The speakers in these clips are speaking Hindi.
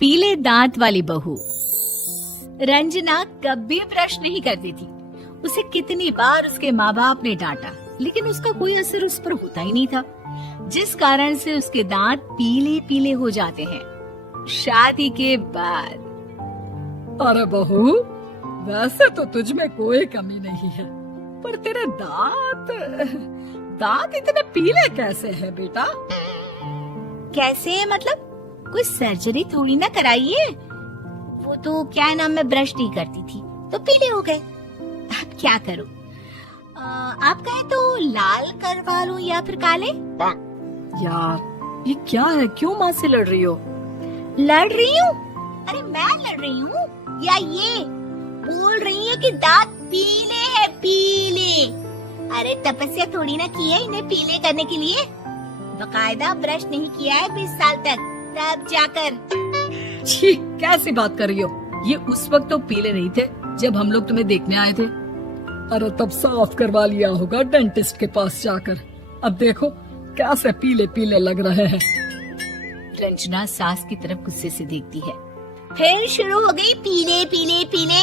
पीले दांत वाली बहू। रंजना कभी ब्रश नहीं करती थी। उसे कितनी बार उसके माँ बाप ने डांटा, लेकिन उसका कोई असर उस पर होता ही नहीं था, जिस कारण से उसके दांत पीले पीले हो जाते हैं शादी के बाद। अरे बहू, वैसे तो तुझ में कोई कमी नहीं है, पर तेरे दांत इतने पीले कैसे हैं बेटा? कैसे मतलब? कोई सर्जरी थोड़ी ना कराइए। वो तो क्या नाम, मैं ब्रश नहीं करती थी तो पीले हो गए। अब क्या करूं? आप कहे तो लाल करवा लूं या फिर काले? यार ये क्या है, क्यों माँ से लड़ रही हो? लड़ रही हूँ? अरे मैं लड़ रही हूँ या ये बोल रही है कि दांत पीले हैं, पीले। अरे तपस्या थोड़ी ना की है इन्हें पीले करने के लिए। बकायदा ब्रश नहीं किया है 20 साल तक, तब जाकर। छी, कैसी बात कर रही हो? ये उस वक्त तो पीले नहीं थे जब हम लोग तुम्हें देखने आए थे। अरे तब साफ करवा लिया होगा डेंटिस्ट के पास जाकर। अब देखो कैसे पीले पीले लग रहे हैं। रंजना सास की तरफ गुस्से से देखती है। फिर शुरू हो गई पीले पीले पीले।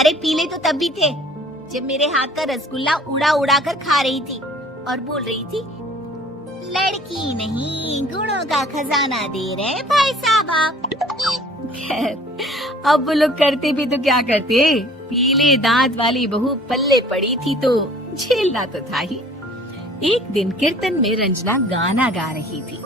अरे पीले तो तब भी थे जब मेरे हाथ का रसगुल्ला उड़ा उड़ा कर खा रही थी और बोल रही थी, लड़की नहीं गुणों का खजाना दे रहे भाई साहब आप। खैर अब वो लोग करते भी तो क्या करते, पीले दांत वाली बहू पल्ले पड़ी थी तो झेलना तो था ही। एक दिन कीर्तन में रंजना गाना गा रही थी।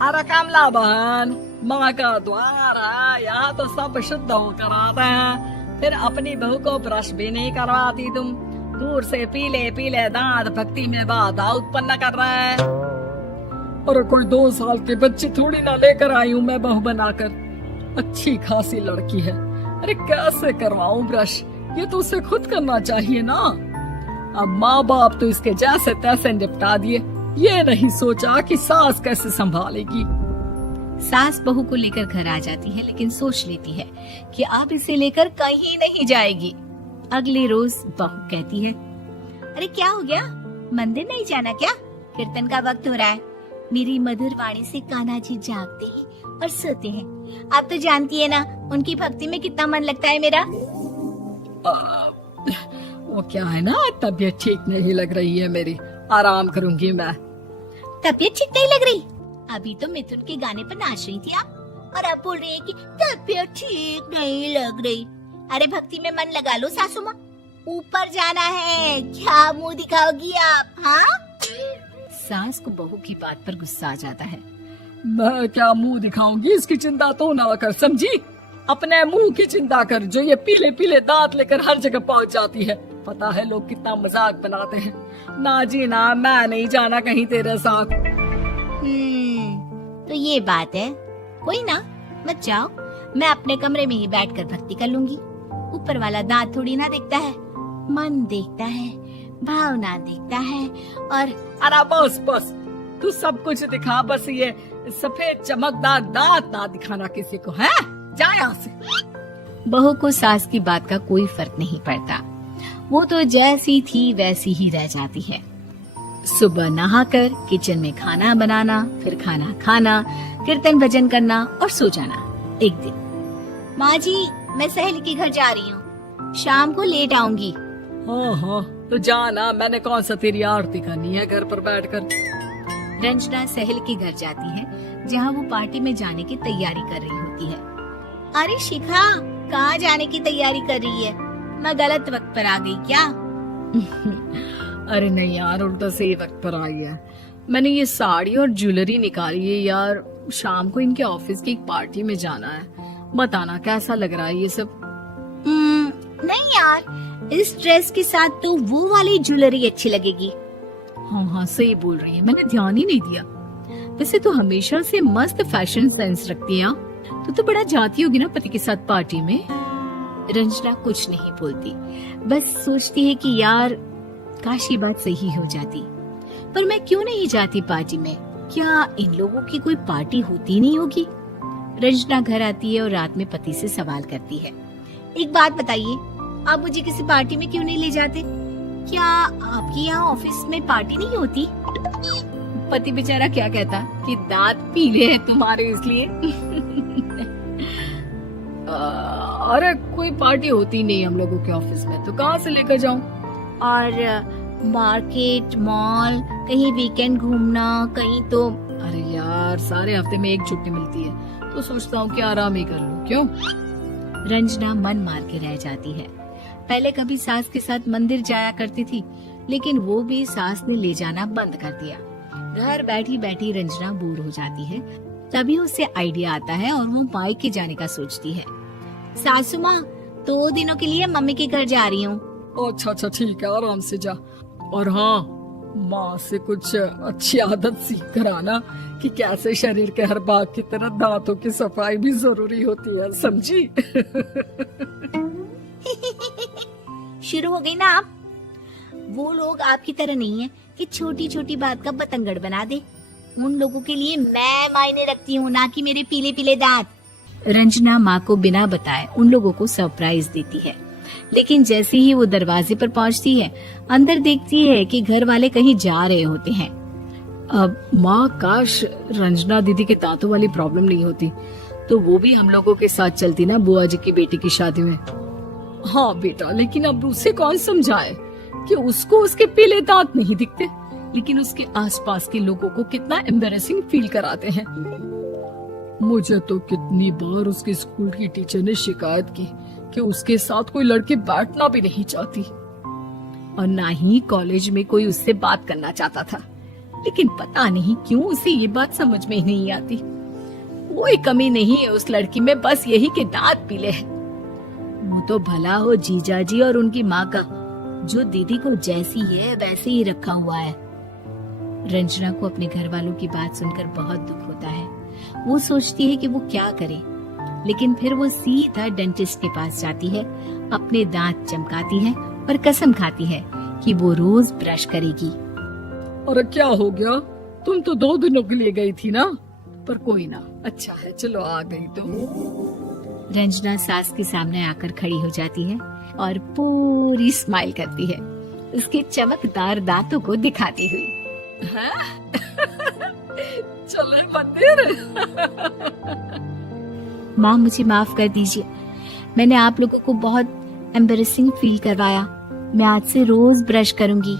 अरे कमला बहन, माँ का द्वार है, यहाँ तो सब शुद्ध होकर आते हैं, फिर अपनी बहू को ब्रश भी नहीं करवाती तुम। दूर से पीले पीले दांत भक्ति में बाधा उत्पन्न कर रहे हैं। और कोई 2 साल के बच्चे थोड़ी ना लेकर आई हूँ मैं बहू बनाकर। अच्छी खासी लड़की है, अरे कैसे करवाऊं ब्रश? ये तो उसे खुद करना चाहिए ना। अब माँ बाप तो इसके जैसे तैसे निपटा दिए, ये नहीं सोचा कि सास कैसे संभालेगी। सास बहू को लेकर घर आ जाती है, लेकिन सोच लेती है कि अब इसे लेकर कहीं नहीं जाएगी। अगले रोज बहू कहती है, अरे क्या हो गया, मंदिर नहीं जाना क्या? कीर्तन का वक्त हो रहा है। मेरी मधुर वाणी से कान्हा जी जागते हैं और सोते हैं। आप तो जानती है ना उनकी भक्ति में कितना मन लगता है मेरा। वो क्या है ना, तबीयत ठीक नहीं लग रही है मेरी, आराम करूंगी मैं। तबीयत ठीक नहीं लग रही? अभी तो मिथुन के गाने पर नाच रही थी आप, और अब बोल रही है कि तबीयत ठीक नहीं लग रही। अरे भक्ति में मन लगा लो सासू माँ, ऊपर जाना है, क्या मुंह दिखाओगी आप? हाँ? सास को बहू की बात पर गुस्सा आ जाता है। मैं क्या मुंह दिखाऊंगी, इसकी चिंता तो ना कर, समझी? अपने मुंह की चिंता कर, जो ये पीले पीले दांत लेकर हर जगह पहुंच जाती है। पता है लोग कितना मजाक बनाते हैं। ना जी ना, मैं नहीं जाना कहीं तेरे साथ। तो ये बात है, कोई ना, मत जाओ, मैं अपने कमरे में ही बैठकर भक्ति कर लूंगी। ऊपर वाला दांत थोड़ी ना देखता है, मन देखता है, भावना देखता है। और अरे बस बस, तू सब कुछ दिखा, बस ये सफेद चमकदार दांत ना दिखाना किसी को, है? जा यहाँ से। बहू को सास की बात का कोई फर्क नहीं पड़ता, वो तो जैसी थी वैसी ही रह जाती है। सुबह नहाकर किचन में खाना बनाना, फिर खाना खाना, कीर्तन भजन करना और सो जाना। एक दिन, माँ जी मैं सहेली के घर जा रही हूँ, शाम को लेट आऊंगी। हाँ हाँ तो जाना, मैंने कौन सा तेरी आरती करनी है घर पर बैठकर। रंजना सहेली के घर जाती है, जहाँ वो पार्टी में जाने की तैयारी कर रही होती है। अरे शिखा, कहाँ जाने की तैयारी कर रही है? मैं गलत वक्त पर आ गई क्या? अरे नहीं यार, उल्टा सही वक्त पर आई है। मैंने ये साड़ी और ज्वेलरी निकाली है यार, शाम को इनके ऑफिस की एक पार्टी में जाना है। बताना कैसा लग रहा है ये सब? नहीं यार, इस ड्रेस के साथ तो वो वाली ज्वेलरी अच्छी लगेगी। हाँ हाँ सही बोल रही है, मैंने ध्यान ही नहीं दिया। वैसे तो हमेशा से मस्त फैशन सेंस रखती है। तो बड़ा जाती होगी ना पति के साथ पार्टी में। रंजना कुछ नहीं बोलती, बस सोचती है कि यार काश ये बात सही हो जाती। पर मैं क्यों नहीं जाती पार्टी में? क्या इन लोगों की कोई पार्टी होती नहीं होगी? रंजना घर आती है और रात में पति से सवाल करती है, एक बात बताइए, आप मुझे किसी पार्टी में क्यों नहीं ले जाते? क्या आपके यहाँ ऑफिस में पार्टी नहीं होती? पति बेचारा क्या कहता कि दांत पीले हैं तुम्हारे इसलिए। अरे कोई पार्टी होती नहीं हम लोगों के ऑफिस में, तो कहाँ से लेकर जाऊं? और मार्केट, मॉल, कहीं वीकेंड घूमना, कहीं तो। अरे यार सारे हफ्ते में एक छुट्टी मिलती है, तो सोचता हूँ कि आराम ही कर लूं। क्यों? रंजना मन मार के रह जाती है। पहले कभी सास के साथ मंदिर जाया करती थी, लेकिन वो भी सास ने ले जाना बंद कर दिया। घर बैठी बैठी रंजना बोर हो जाती है। तभी उसे आइडिया आता है और वो मायके जाने का सोचती है। सासू माँ, 2 दिनों के लिए मम्मी के घर जा रही हूँ। अच्छा अच्छा ठीक है, आराम से जा। और हाँ, माँ से कुछ अच्छी आदत सीख कर आना कि कैसे शरीर के हर भाग की तरह दांतों की सफाई भी जरूरी होती है, समझी? शुरू हो गई ना आप? वो लोग आपकी तरह नहीं है कि छोटी छोटी बात का बतंगड़ बना दे। उन लोगों के लिए मैं मायने रखती हूँ, ना कि मेरे पीले पीले दांत। रंजना माँ को बिना बताए उन लोगों को सरप्राइज देती है, लेकिन जैसे ही वो दरवाजे पर पहुंचती है, अंदर देखती है कि घर वाले कहीं जा रहे होते हैं। अब माँ, काश रंजना दीदी के दांतों वाली प्रॉब्लम नहीं होती, तो वो भी हम लोगों के साथ चलती ना बुआ जी की बेटी की शादी में। हाँ बेटा, लेकिन अब उसे कौन समझाए कि उसको उसके पीले दांत नहीं दिखते, लेकिन उसके आसपास के लोगों को कितना एम्बैरेसिंग फील कराते हैं। मुझे तो कितनी बार उसके स्कूल की टीचर ने शिकायत की कि उसके साथ कोई लड़की बैठना भी नहीं चाहती, और ना ही कॉलेज में कोई उससे बात करना चाहता था। लेकिन पता नहीं क्यों उसे ये बात समझ में ही नहीं आती। कोई कमी नहीं है उस लड़की में, बस यही कि दांत पीले हैं। वो तो भला हो जीजा जी और उनकी माँ का, जो दीदी को जैसी है वैसे ही रखा हुआ है। रंजना को अपने घर वालों की बात सुनकर बहुत दुख होता है। वो सोचती है कि वो क्या करे, लेकिन फिर वो सीधा डेंटिस्ट के पास जाती है, अपने दांत चमकाती है और कसम खाती है कि वो रोज ब्रश करेगी। अरे क्या हो गया? तुम तो 2 दिनों के लिए गई थी ना? पर कोई ना, अच्छा है, चलो आ गई तो। रंजना सास के सामने आकर खड़ी हो जाती है और पूरी स्माइल करती है, उसके चमकदार दांतों को दिखाती हुई। चले मंदिर। माँ, मुझे माफ कर दीजिए, मैंने आप लोगों को बहुत एम्बैरेसिंग फील करवाया। मैं आज से रोज ब्रश करूंगी।